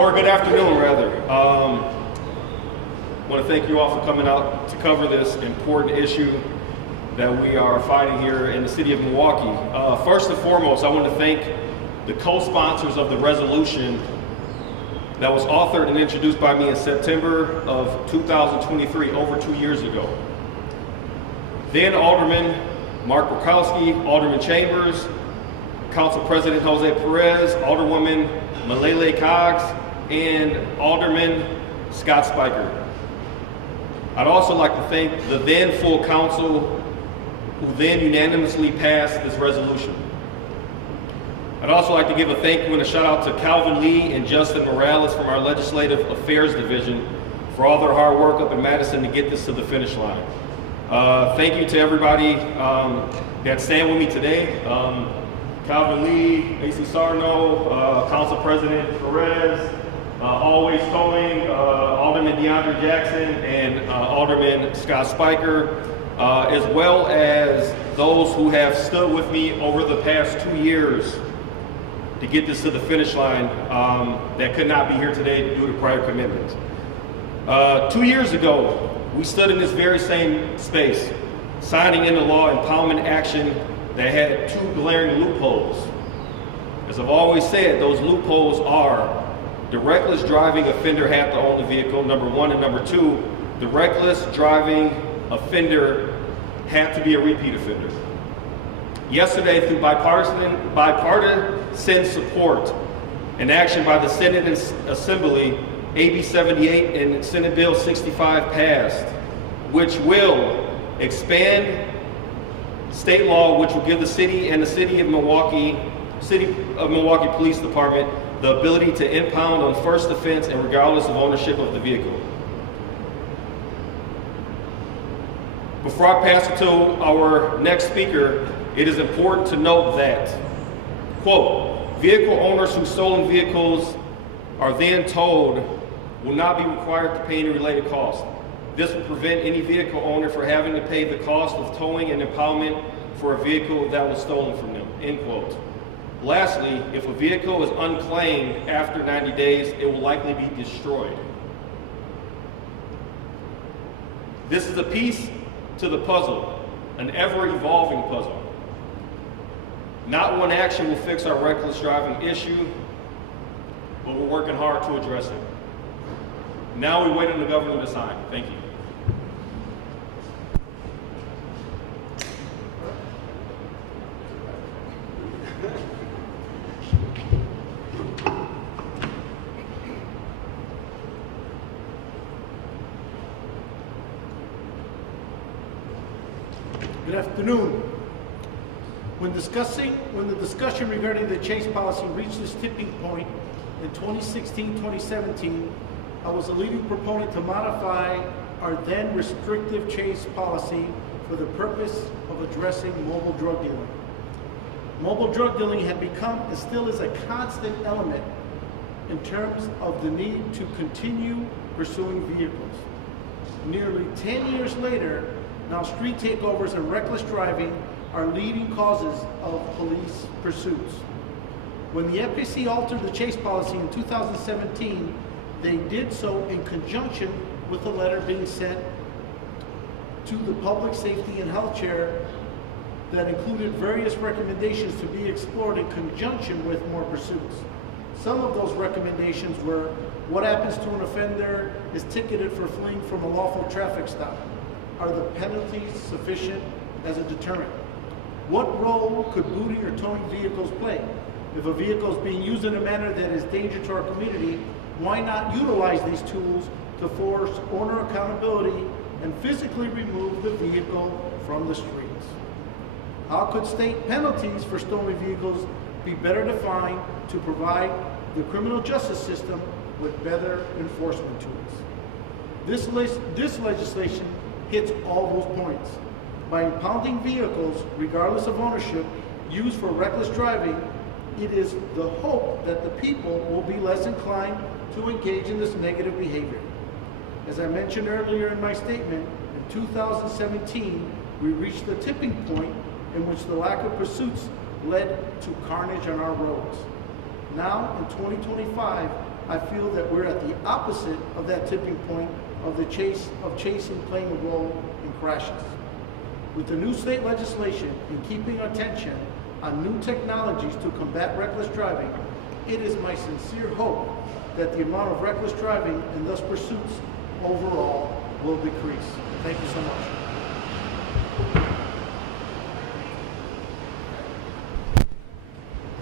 or good afternoon, rather. I want to thank you all for coming out to cover this important issue that we are fighting here in the city of Milwaukee. First and foremost, I want to thank the co-sponsors of the resolution that was authored and introduced by me in September of 2023, over 2 years ago. Then Alderman Mark Burkowski, Alderman Chambers, Council President Jose Perez, Alderwoman Malele Cogs, and Alderman Scott Spiker. I'd also like to thank the then full council who then unanimously passed this resolution. I'd also like to give a thank you and a shout out to Calvin Lee and Justin Morales from our Legislative Affairs Division for all their hard work up in Madison to get this to the finish line. Thank you to everybody that stand with me today. Calvin Lee, A.C. Sarno, Council President Perez, Always Towing, Alderman DeAndre Jackson, and Alderman Scott Spiker, as well as those who have stood with me over the past 2 years to get this to the finish line that could not be here today due to prior commitments. 2 years ago, we stood in this very same space, signing into law impoundment action that had 2 glaring loopholes. As I've always said, those loopholes are the reckless driving offender had to own the vehicle, number 1, and number 2, the reckless driving offender had to be a repeat offender. Yesterday, through bipartisan support and action by the Senate and Assembly, AB 78 and Senate Bill 65 passed, which will expand state law, which will give the city and the City of Milwaukee Police Department the ability to impound on first offense and regardless of ownership of the vehicle. Before I pass it to our next speaker, it is important to note that, quote, vehicle owners whose stolen vehicles are then towed will not be required to pay any related costs. This will prevent any vehicle owner from having to pay the cost of towing and impoundment for a vehicle that was stolen from them, end quote. Lastly, if a vehicle is unclaimed after 90 days, it will likely be destroyed. This is a piece to the puzzle, an ever-evolving puzzle. Not one action will fix our reckless driving issue, but we're working hard to address it. Now we wait on the governor to sign. Thank you. Good afternoon. When the discussion regarding the chase policy reached this tipping point in 2016-2017, I was a leading proponent to modify our then restrictive chase policy for the purpose of addressing mobile drug dealing. Mobile drug dealing had become and still is a constant element in terms of the need to continue pursuing vehicles. Nearly 10 years later, now street takeovers and reckless driving are leading causes of police pursuits. When the FPC altered the chase policy in 2017, they did so in conjunction with a letter being sent to the Public Safety and Health Chair that included various recommendations to be explored in conjunction with more pursuits. Some of those recommendations were: what happens to an offender is ticketed for fleeing from a lawful traffic stop? Are the penalties sufficient as a deterrent? What role could booting or towing vehicles play? If a vehicle is being used in a manner that is danger to our community, why not utilize these tools to force owner accountability and physically remove the vehicle from the streets? How could state penalties for stolen vehicles be better defined to provide the criminal justice system with better enforcement tools? This legislation hits all those points. By impounding vehicles, regardless of ownership, used for reckless driving, it is the hope that the people will be less inclined to engage in this negative behavior. As I mentioned earlier in my statement, in 2017, we reached the tipping point in which the lack of pursuits led to carnage on our roads. Now, in 2025, I feel that we're at the opposite of that tipping point of chasing playing a role in crashes. With the new state legislation and keeping attention on new technologies to combat reckless driving, it is my sincere hope that the amount of reckless driving and thus pursuits overall will decrease. Thank you so much.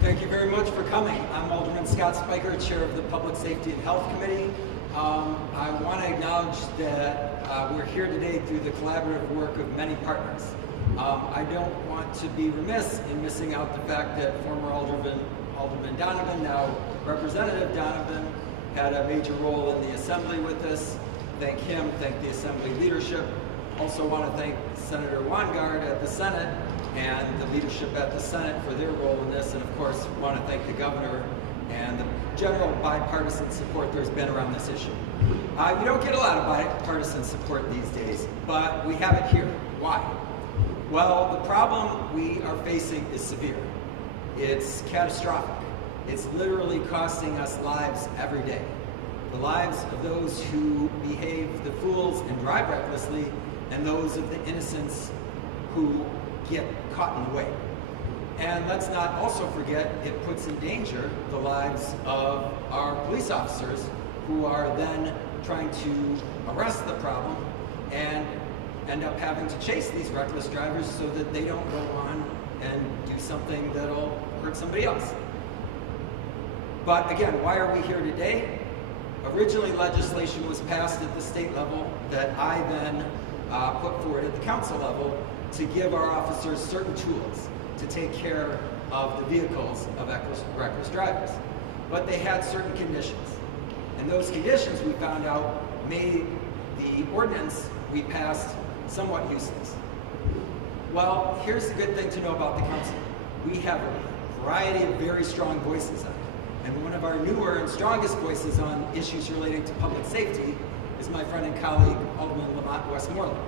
Thank you very much for coming. I'm Alderman Scott Spiker, Chair of the Public Safety and Health Committee. I want to acknowledge that we're here today through the collaborative work of many partners. I don't want to be remiss in missing out the fact that former Alderman Donovan, now Representative Donovan, had a major role in the Assembly with this. Thank him, thank the Assembly leadership. Also want to thank Senator Weingart at the Senate and the leadership at the Senate for their role in this, and of course want to thank the Governor and the general bipartisan support there's been around this issue. You don't get a lot of bipartisan support these days, but we have it here. Why? Well, the problem we are facing is severe. It's catastrophic. It's literally costing us lives every day. The lives of those who behave the fools and drive recklessly, and those of the innocents who get caught in the way. And let's not also forget, it puts in danger the lives of our police officers who are then trying to arrest the problem and end up having to chase these reckless drivers so that they don't go on and do something that'll hurt somebody else. But again, why are we here today? Originally, legislation was passed at the state level that I then put forward at the council level to give our officers certain tools to take care of the vehicles of reckless drivers. But they had certain conditions. And those conditions, we found out, made the ordinance we passed somewhat useless. Well, here's the good thing to know about the council. We have a variety of very strong voices on it. And one of our newer and strongest voices on issues relating to public safety is my friend and colleague, Alderman Lamont Westmoreland.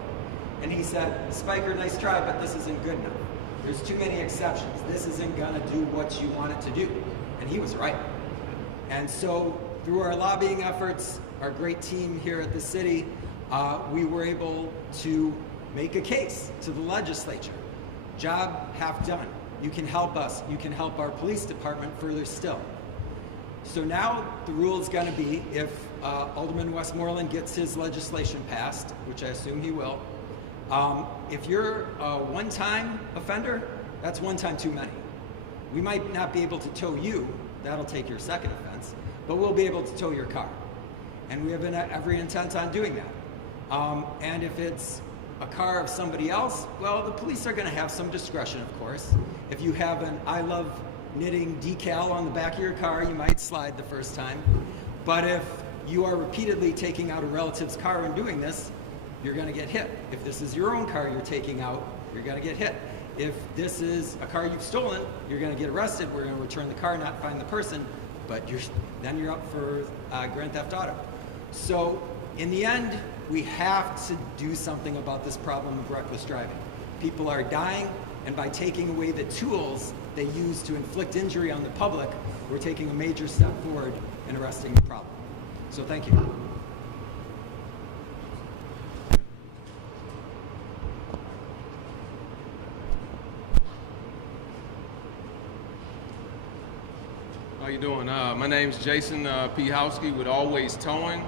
And he said, Spiker, nice try, but this isn't good enough. There's too many exceptions. This isn't gonna do what you want it to do. And he was right. And so through our lobbying efforts, our great team here at the city, we were able to make a case to the legislature. Job half done. You can help us. You can help our police department further still. So now the rule is going to be, if Alderman Westmoreland gets his legislation passed, which I assume he will, if you're a one-time offender, that's one time too many. We might not be able to tow you, that'll take your second offense, but we'll be able to tow your car. And we have every intent on doing that. And if it's a car of somebody else, well, the police are going to have some discretion, of course. If you have an I love knitting decal on the back of your car, you might slide the first time. But if you are repeatedly taking out a relative's car and doing this, you're going to get hit. If this is your own car you're taking out, you're going to get hit. If this is a car you've stolen, you're going to get arrested. We're going to return the car, not find the person, but then you're up for grand theft auto. So in the end, we have to do something about this problem of reckless driving. People are dying, and by taking away the tools they use to inflict injury on the public, we're taking a major step forward in arresting the problem. So thank you. How you doing? My name's Jason P. Howski with Always Towing.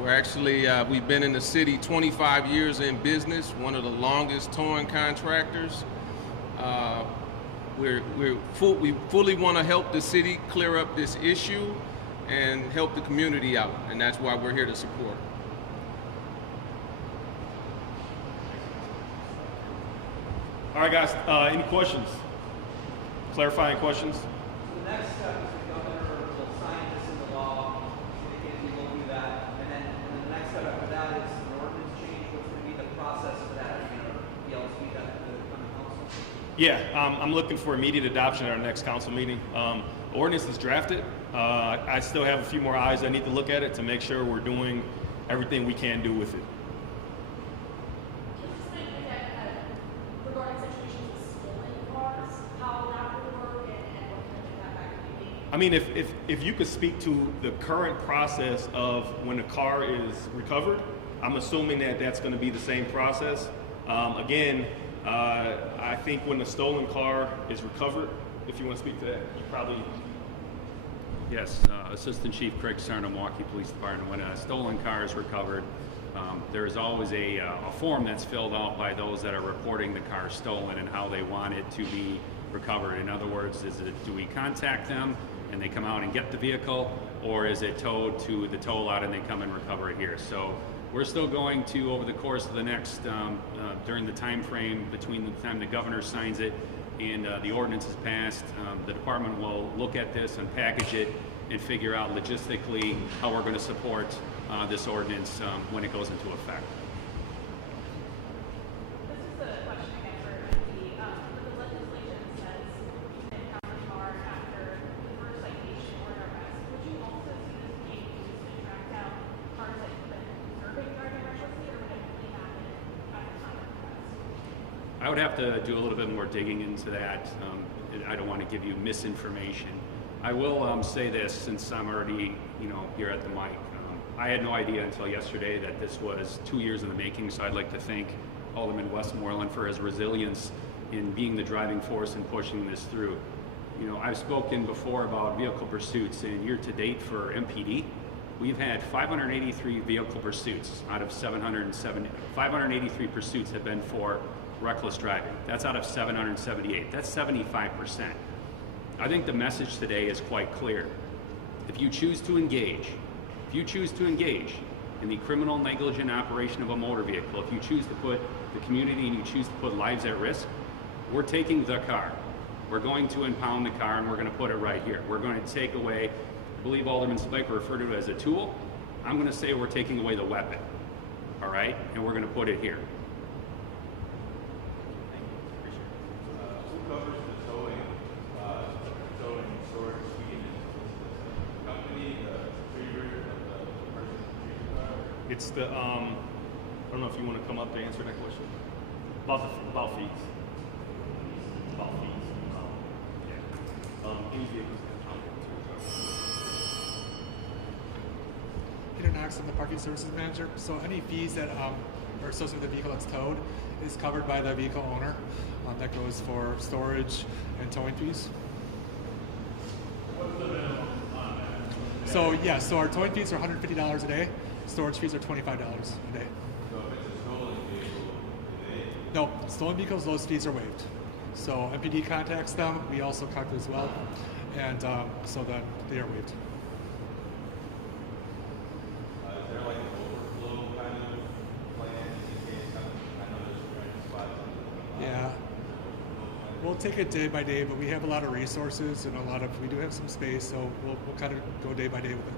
We're actually, we've been in the city 25 years in business, one of the longest towing contractors. We fully want to help the city clear up this issue and help the community out, and that's why we're here to support. All right, guys, any questions? Clarifying questions? The next step is the governor will sign this into law, he will do that, and then the next step after that is an ordinance change. What's going to be the process for that? Are you going to be able to do that to the coming council? Yeah, I'm looking for immediate adoption at our next council meeting. Ordinance is drafted. I still have a few more eyes that need to look at it to make sure we're doing everything we can do with it. I mean, if you could speak to the current process of when a car is recovered, I'm assuming that that's going to be the same process. Again, I think when a stolen car is recovered, if you want to speak to that, you probably. Yes, Assistant Chief Craig Sarno, Milwaukee Police Department. When a stolen car is recovered, there is always a form that's filled out by those that are reporting the car stolen and how they want it to be recovered. In other words, do we contact them and they come out and get the vehicle, or is it towed to the tow lot and they come and recover it here? So we're still going to, over the course of the next, during the time frame between the time the governor signs it and the ordinance is passed, the department will look at this and package it and figure out logistically how we're going to support this ordinance when it goes into effect. This is a question again for MP. The legislation says you can impound a car after the first citation or an arrest. Would you also see this being used to track down cars that have been observing driving recklessly, or would it only happen at the time of arrest? I would have to do a little bit more digging into that. I don't want to give you misinformation. I will say this, since I'm already, here at the mic. I had no idea until yesterday that this was 2 years in the making, so I'd like to thank Alderman Westmoreland for his resilience in being the driving force and pushing this through. I've spoken before about vehicle pursuits, and year to date for MPD, we've had 583 vehicle pursuits out of 770. 583 pursuits have been for reckless driving. That's out of 778. That's 75%. I think the message today is quite clear. If you choose to engage in the criminal negligent operation of a motor vehicle, if you choose to put the community and you choose to put lives at risk, we're taking the car. We're going to impound the car and we're going to put it right here. We're going to take away, I believe Alderman Spiker referred to it as a tool. I'm going to say we're taking away the weapon, all right? And we're going to put it here. Who covers the towing, storage, fee? The company, the retriever, the person retrieving the car? It's the I don't know if you want to come up to answer that question. About fees. About fees. Any vehicles. Peter Knox, I'm the parking services manager. So any fees that are associated with the vehicle that's towed is covered by the vehicle owner. That goes for storage and towing fees. What's the minimum on that? So our towing fees are $150 a day. Storage fees are $25 a day. So if it's a stolen vehicle, No, stolen vehicles, those fees are waived. So MPD contacts them. We also contact as well, and so that they are waived. is there like an overflow kind of plan in case I know there's random spots on the Yeah. We'll take it day by day, but we have a lot of resources and we do have some space, so we'll kind of go day by day with it.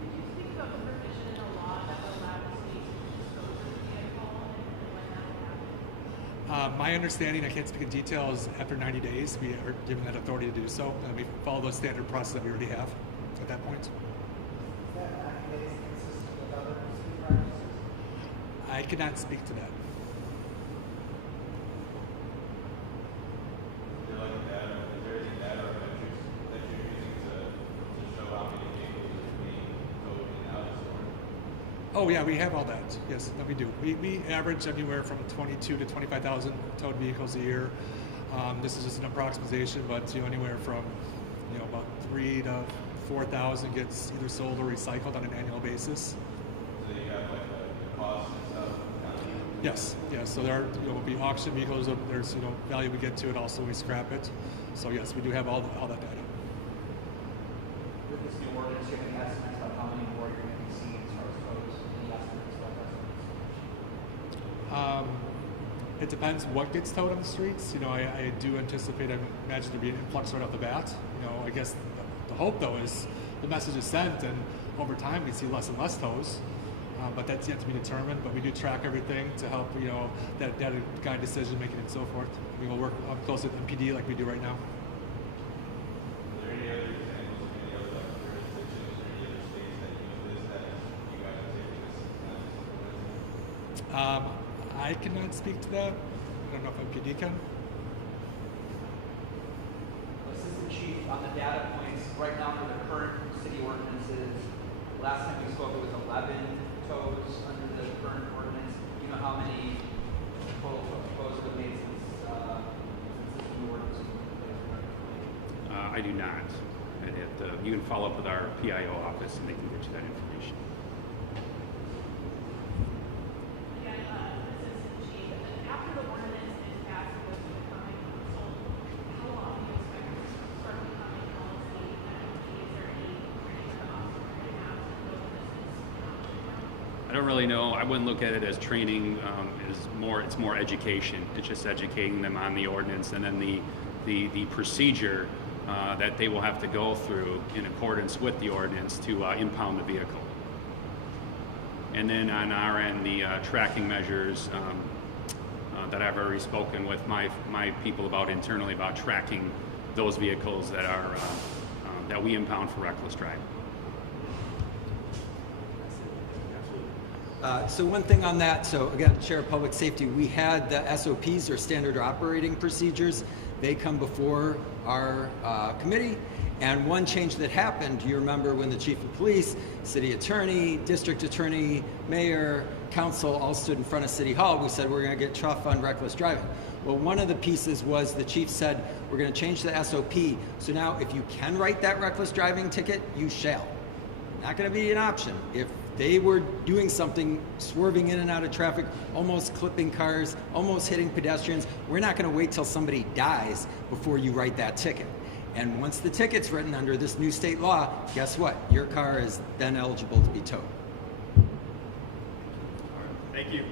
Could you speak about the provision in the law that would allow the city to dispose of the vehicle and when that would happen? My understanding, I can't speak in detail, is after 90 days, we are given that authority to do so, and we follow the standard process that we already have at that point. I cannot speak to that. Is there like a data, is there any data or metrics that you're using to show how many vehicles are being towed in and out of store? Oh yeah, we have all that. Yes, that we do. We average anywhere from 22 to 25,000 towed vehicles a year. This is just an approximation, but anywhere from about 3 to 4,000 gets either sold or recycled on an annual basis. So you have like the cost and stuff kind of. Yes, yes. So there are, will be auction vehicles. There's value we get to it. Also, we scrap it. So yes, we do have all that data. With this new ordinance, you have any estimates about how many more you're going to be seeing as far as codes? Any estimates about that? It depends what gets towed on the streets. I do anticipate, I imagine there be an influx right off the bat. I guess the hope though is the message is sent, and over time we see less and less tows. But that's yet to be determined. But we do track everything to help, that guide decision making and so forth. We will work up close with MPD like we do right now. Are there any other examples of any other jurisdictions or any other states that use this that you guys are taking this? I cannot speak to that. I don't know if MPD can. Assistant Chief Chief, on the data points, right now under the current city ordinances, last time we spoke it was 11 tows under the current ordinance. Do you know how many total tows have been made since this new ordinance was in place? I do not. You can follow up with our PIO office and they can get you that information. Again, Assistant Chief, after the ordinance is passed and goes to the common council, how long do you expect this to start becoming policy? And is there any training that the officer can have to know this is I don't really know. I wouldn't look at it as training. It's more education. It's just educating them on the ordinance and then the procedure that they will have to go through in accordance with the ordinance to impound the vehicle. And then on our end, the tracking measures that I've already spoken with my people about internally about tracking those vehicles that are that we impound for reckless driving. So one thing on that, so again, Chair of Public Safety, we had the SOPs or standard operating procedures. They come before our committee. And one change that happened, you remember when the Chief of Police, City Attorney, District Attorney, Mayor, Council all stood in front of City Hall, we said we're going to get tough on reckless driving. Well, one of the pieces was the Chief said we're going to change the SOP. So now if you can write that reckless driving ticket, you shall. Not going to be an option. If they were doing something, swerving in and out of traffic, almost clipping cars, almost hitting pedestrians, we're not going to wait till somebody dies before you write that ticket. And once the ticket's written under this new state law, guess what? Your car is then eligible to be towed. Thank you.